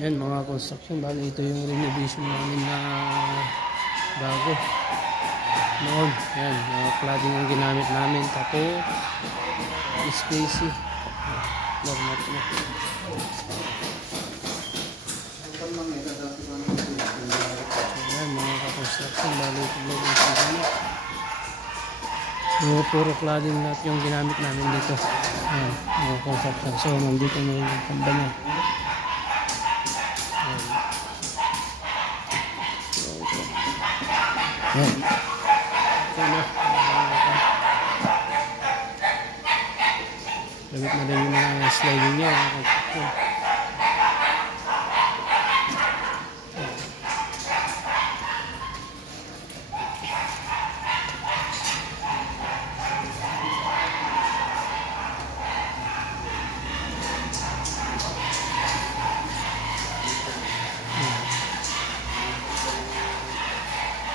Yan mga construction, bali ito yung renovation namin na bago noon. Yan, cladding ang ginamit namin, tapos spacey normal na. Yan mga construction, bali ito lang yung ginamit. So puro cladding lahat yung ginamit namin dito. Yan mga construction. So nandito na yung kampanya. Yan. Ito na. Gamit na rin yung mga sliding niya.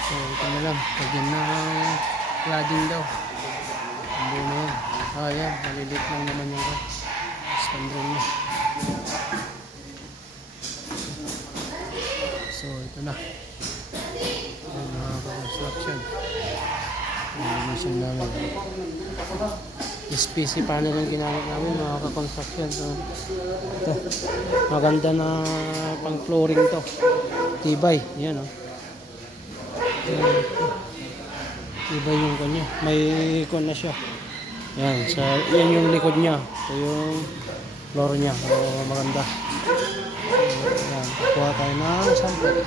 So ito na lang, lagyan na cladding daw. Hindi na yan. Yan, malilit lang naman yung standard niya. So ito na. Yan mga construction. Animation namin. SPC panel yung ginamit namin mga ka-construction. So ito, maganda na pang flooring to. Tibay, yan o. Iba yung kanya, may ikon na siya. Yan, yan yung likod niya. Ito yung floor niya. Maganda. Yan, kukuha tayo ng sample.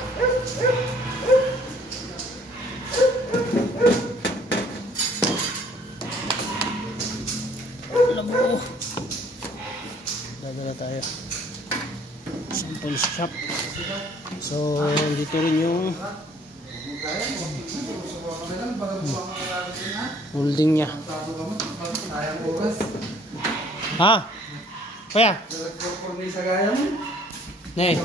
Labo. Dadala tayo. Sample shop. So, dito rin yung holding niya. Ha? Kuya? Nih.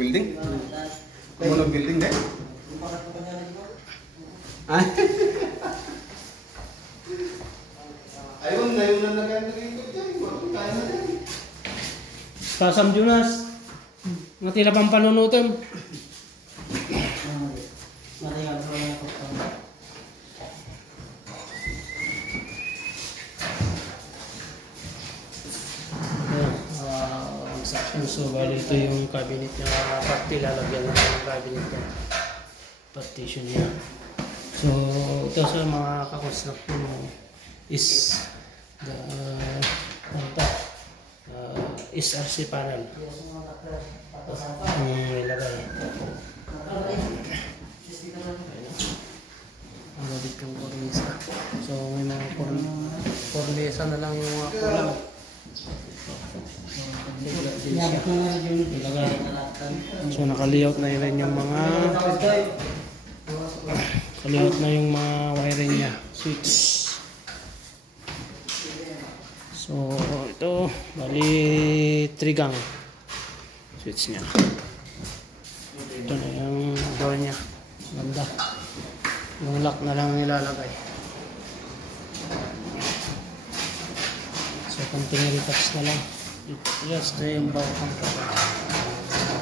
Building? Mau building deh? Ayun na nag-ikot dyan. Kaya na dyan. Pasam Junas. Natila pang panunutan. So bali ito yung cabinet niya, parte lalagyan ng cabinet niya, partition niya. So ito sa mga ka-construction is the SRC panel ang nilagay. Ang labit yung cornisa. So may mga cornisa na lang yung mga kulang. So naka-layout na rin yung mga wiring niya, switch. So ito bali 3 gang switch niya. Ito na yung door niya, ganda. Yung lock na lang nilalagay. So continue retouch na lang. Yes, ito yung bar counter.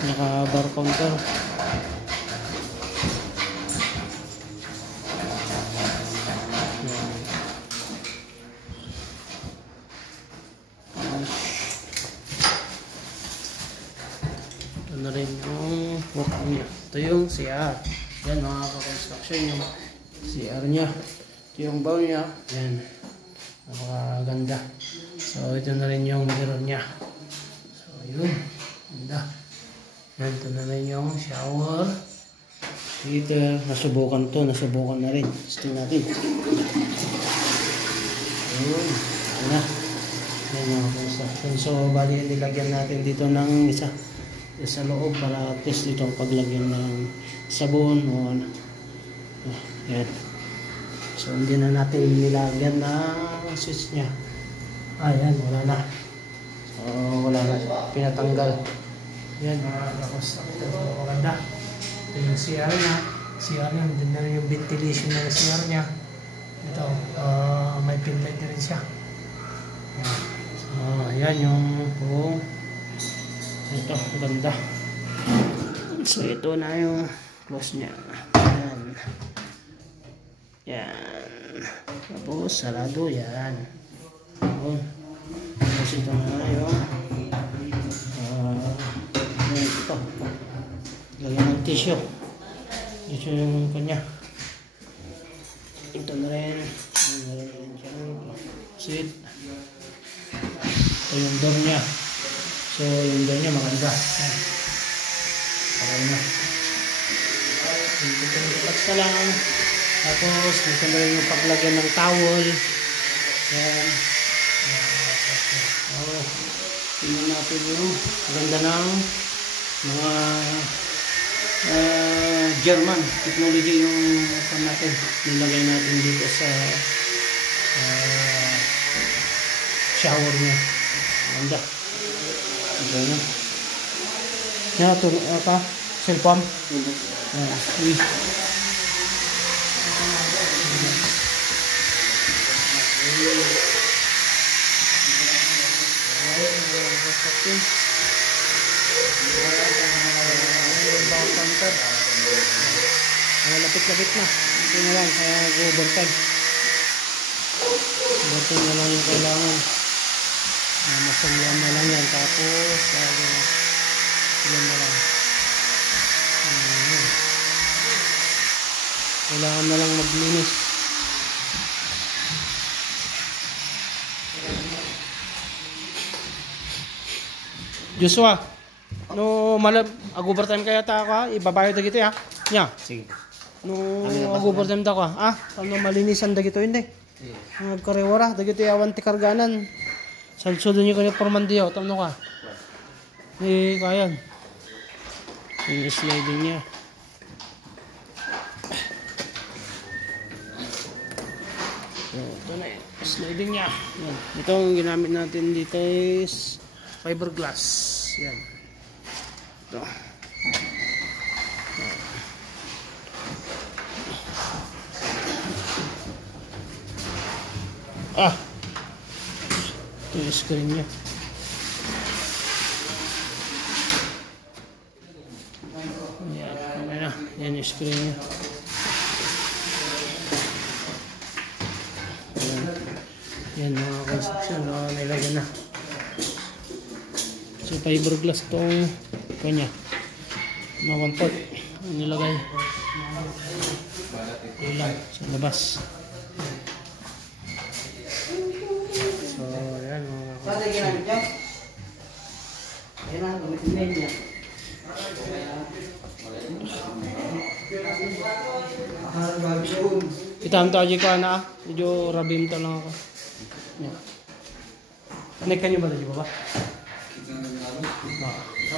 Naka-bar counter. Ito na rin yung work niya. Ito yung CR. Yan mga ka-construction, yung CR niya. Ito yung bowl niya. Yan. Napakaganda. So ito na rin yung mirror niya. So yun. Ganda. Yan, ito na rin yung shower. heater, nasubukan na rin. Testing natin. Ayun. Ayun na. Ayun mga construction. So, bali nilagyan natin dito ng isa sa loob para test dito paglagyan ng sabon o ano. Ayan. So, hindi na natin nilagyan ng switch niya. Ayan, wala na. So, wala na. Pinatanggal. Ayan, mga construction. Maganda. Ito yung CR niya. CR niya. Din na rin yung ventilation ng CR niya. Ito, may pin light na rin siya. Ayan. So, ayan yung buong. Ito, ganda. So, ito na yung close niya. Ayan. Yan. Tapos, sarado yan. Ayan. Tapos, ito na yung ito. Lagyan ng tissue. Tissue yung kanya. Ito na rin. Seat. Ito yung door niya. So, yung door niya maganda. Okay na. Ito yung relax na lang. Tapos, dito na rin yung paglagyan ng towel. Yan. Tingnan natin yung ganda ng mga German technology yung natin. Nilagay natin dito sa shower niya. Ganda. Ito na. Yan, ito ka. Cellphone. Lapit-lapit na. Ito na lang kaya overtime. Overtime na lang yung kailangan. Masalihan na lang yan. Tapos yan na lang. Kailangan na lang maglinis. Joshua, no overtime kaya ta ka, ibabayad na gito ya. Nya. Sige. No overtime ta ka. Ano malinisan da gito hindi. Nagkarewara da gito yawan ti karganan. Salsod niyo kanya pormandiyo, tamno ka. Kayan. Yung sliding niya. So, ito na yun. Sliding niya. Yan. Ito ang ginamit natin dito is fiberglass. Yan. Ito. Ito yung screen niya. Yan. Okay na. Yan yung screen niya. Yan mga construction. Nilagyan na. So fiberglass itong kanya. Mawantot. Nilagay. Ilang sa labas. So yan mga construction. Itam tayo ka na. Medyo rabim ta lang ako. Nekan nyo ba tayo ba?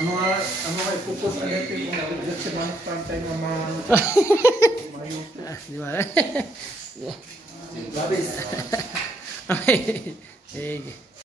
Ano nga ipupos ulit yung mga sa mga pantay ng mga di ba? Okay. Sige.